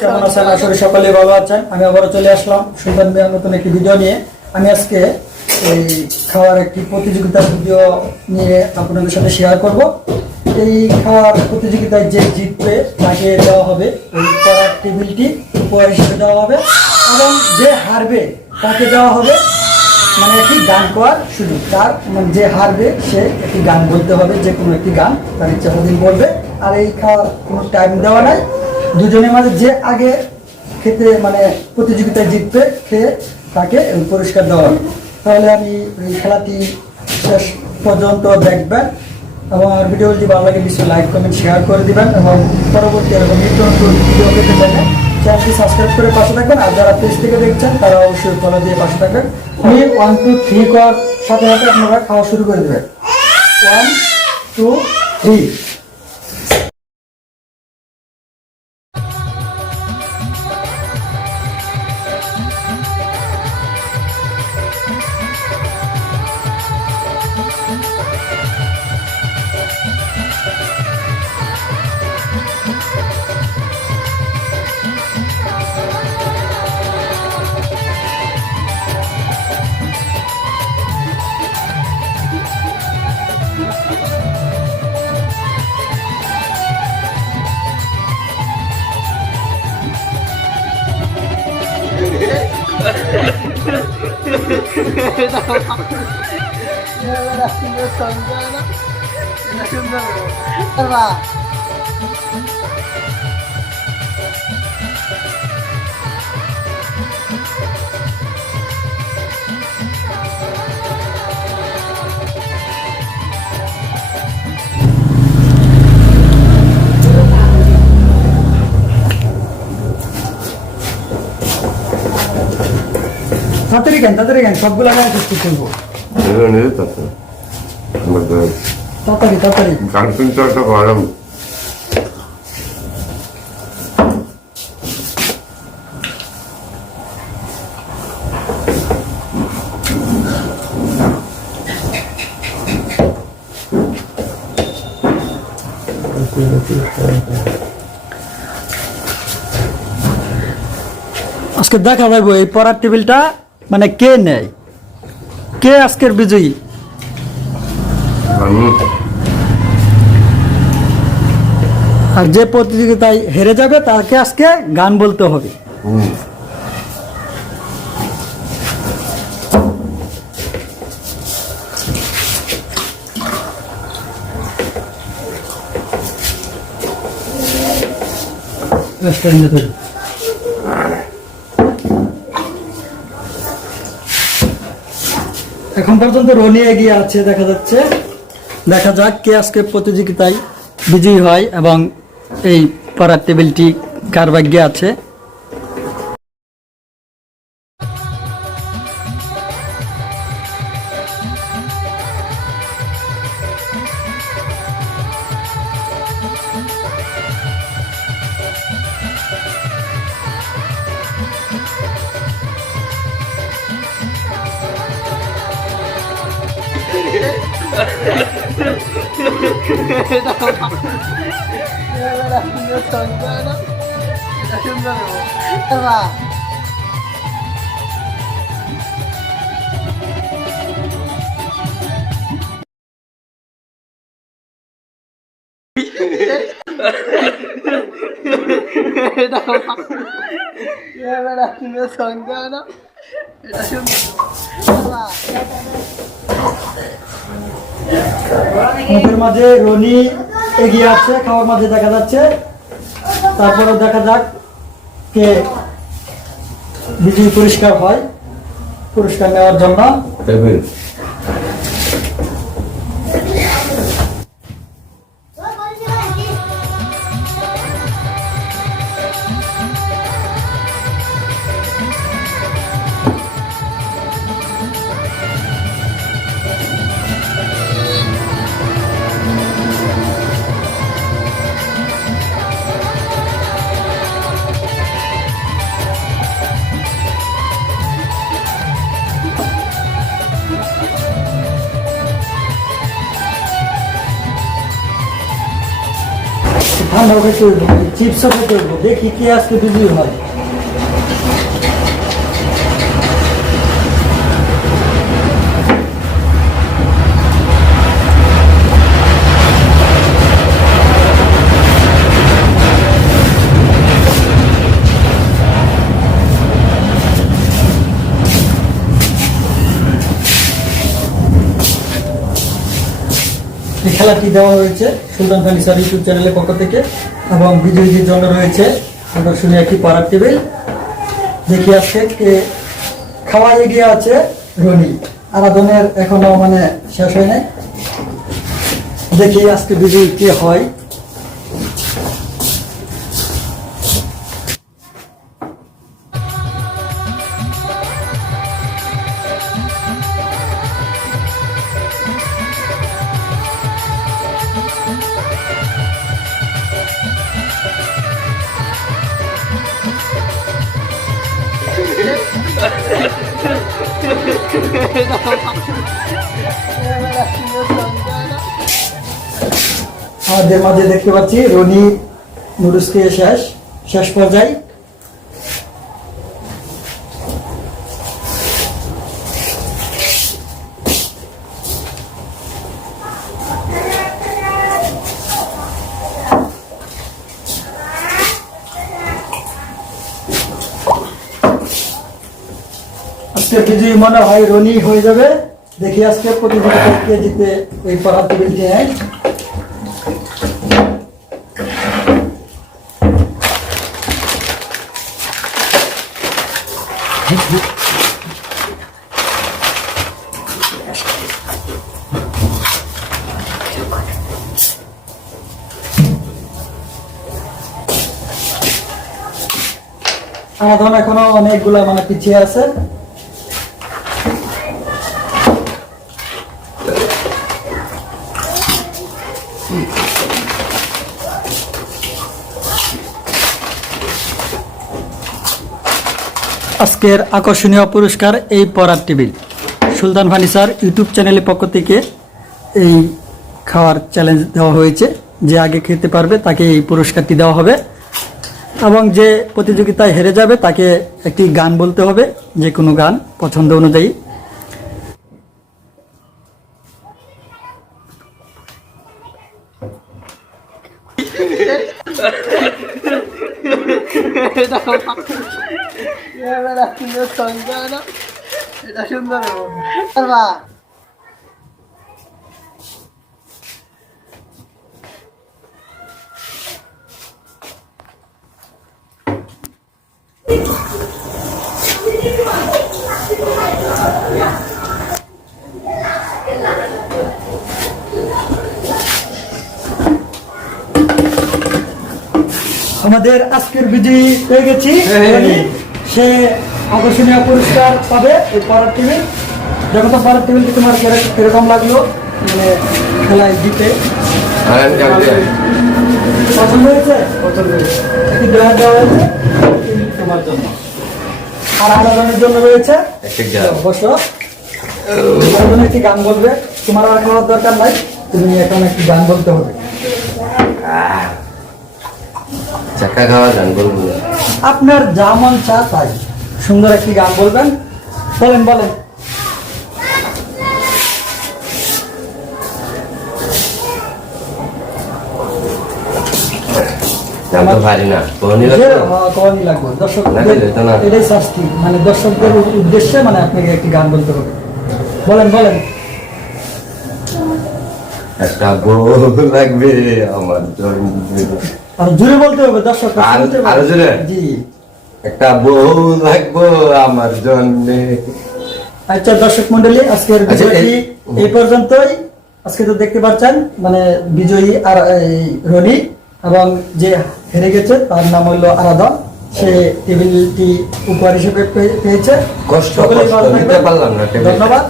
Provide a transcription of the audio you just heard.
কেমন সকলে ভালো আছেন। আমি আবারও চলে আসলাম সুলতান মিয়ার নতুন একটি ভিডিও নিয়ে। আমি আজকে এই খাওয়ার একটি প্রতিযোগিতার ভিডিও নিয়ে আপনাদের সাথে শেয়ার করব। এই খাওয়ার প্রতিযোগিতায় যে জিতবে, তাকে দেওয়া হবে ওই পড়ার টেবিলটি উপহার হিসেবে দেওয়া হবে এবং যে হারবে, তাকে দেওয়া হবে মানে একটি গান করার সুযোগ। তার মানে যে হারবে, সে একটি গান বলতে হবে, যে কোনো একটি গান তার ইচ্ছা প্রতিদিন বলবে। আর এই খাওয়ার কোনো টাইম দেওয়া নাই। দুজনের মাঝে যে আগে খেতে মানে প্রতিযোগিতায় জিতবে খেয়ে তাকে পুরস্কার দেওয়া হবে। তাহলে আমি এই খেলাটি শেষ পর্যন্ত দেখবেন আমার ভিডিও যদি ভালো লাগে, নিশ্চয়ই লাইক কমেন্ট শেয়ার করে দিবেন এবং পরবর্তী এরকম নিত্য নতুন ভিডিও পেতে চাইলে চ্যানেলটি সাবস্ক্রাইব করে পাশে থাকবেন, আর যারা পেজ থেকে দেখছেন, তারা অবশ্যই ফলো দিয়ে পাশে থাকবেন। আমি ওয়ান টু থ্রি করার সাথে সাথে আপনারা খাওয়া শুরু করে দেবেন। ওয়ান টু থ্রি হয়ে যাও সঞ্জয় না তাড়াতাড়ি কেন তাড়াতাড়ি কেন সবগুলো আমি চেষ্টা করব এগুলো নিয়ে আমাদের তাড়াতাড়ি তাড়াতাড়ি। গান শুনতে একটা গরম। আজকে দেখা যাব এই পড়ার টেবিলটা। মানে কে নেয়? কে আজকের বিজয়ী? আর যে প্রতিযোগিতায় হেরে যাবে তাকে আজকে গান বলতে হবে। রেস্টুরেন্টে এখন পর্যন্ত রনি এগিয়ে আছে, দেখা যাচ্ছে। দেখা যাক কে আজকে প্রতিযোগিতায় বিজয়ী হয় এবং এই পড়ার টেবিলটি কার ভাগ্যে আছে। এটা আমার এবার আপনি সঙ্গে না এটা শুনতে মুখের মাঝে রনি এগিয়ে আছে, খাওয়ার মাঝে দেখা যাচ্ছে। তারপরে দেখা যাক কে বিজয়ী পরিষ্কার হয়, পুরস্কার নেওয়ার জন্য। ঠান্ডা খেতে হইব চিপসও খেতে হইব দেখি কে আজকে বিজয়ী হয়। এই খেলাটি দেওয়া হয়েছে সুলতান ফার্নিচার ইউটিউব চ্যানেলের পক্ষ থেকে এবং বিজয়ীদের জন্য রয়েছে আকর্ষণীয় একটি পাড়ার টেবিল। দেখি আজকে কে খাওয়া এগিয়ে আছে রনি। আরাধনের এখনও মানে শেষ হয় নাই। দেখি আজকে বিজয়ী কে হয়। আমাদের মাঝে দেখতে পাচ্ছি রনি নুডলসকে শেষ শেষ পর্যায়ে। বিজয়ী মনে হয় রনি হয়ে যাবে, দেখি আজকে প্রতিযোগিতা এই নেয়। আমাদের এখনও অনেকগুলা মানে পিছিয়ে আছে। আজকের আকর্ষণীয় পুরস্কার এই পরার টেবিল। সুলতান ফার্নিচার ইউটিউব চ্যানেলের পক্ষ থেকে এই খাওয়ার চ্যালেঞ্জ দেওয়া হয়েছে। যে আগে খেতে পারবে তাকে এই পুরস্কারটি দেওয়া হবে। এবং যে প্রতিযোগিতায় হেরে যাবে তাকে একটি গান বলতে হবে। যে কোনো গান পছন্দ অনুযায়ী। এটা সুন্দর সঙ্গে না এটা সুন্দর পারবা আমাদের আজকের বিজয়ী পেয়ে গেছি। সে আকর্ষণীয় পুরস্কার পাবে এই পড়ার টেবিল দেখো তো পড়ার টেবিলটি তোমার কিরক- কীরকম লাগল? মানে খেলায় জিতে। চাই। পছন্দ হয়েছে? পছন্দ হয়েছে। একটি গ্লাস দেওয়া হয়েছে তোমার জন্য। আর আলাদানের জন্য রয়েছে। গ্লাস। বসো। জন্য একটি গান বলবে। তোমার আর খাওয়ার দরকার নাই। তুমি এখন একটি গান বলতে হবে। চাকা খাওয়া গান বলব না। আপনার যা মন চা তাই। সুন্দর একটি গান বলবেন। বলেন বলেন। গান পারি না কোহনি যে, লাগতো আহ, কওয়ানি লাগবে? না, দর্শকদের দিলে তো না। এটাই শাস্তি। মানে দর্শকদের উদ্দেশ্যে মানে আপনাকে একটি গান বলতে হবে। বলেন বলেন। একটা বউ লাগবে আমার আর জোরে বলতে হবে দর্শক আরো- জোরে? জি। একটা বউ লাগবো আমার জন্যে আচ্ছা দর্শক মন্ডলী আজকের আচ্ছা, এই- পর্যন্তই। আজকে তো দেখতে পাচ্ছেন মানে বিজয়ী আর এই রনি এবং যে হেরে গেছে তার নাম হলো আরাধন। সে টেবিলটি উপহার হিসেবে পেয়ে- পেয়েছে। কষ্ট, থাকবেন। পারলাম না। ধন্যবাদ।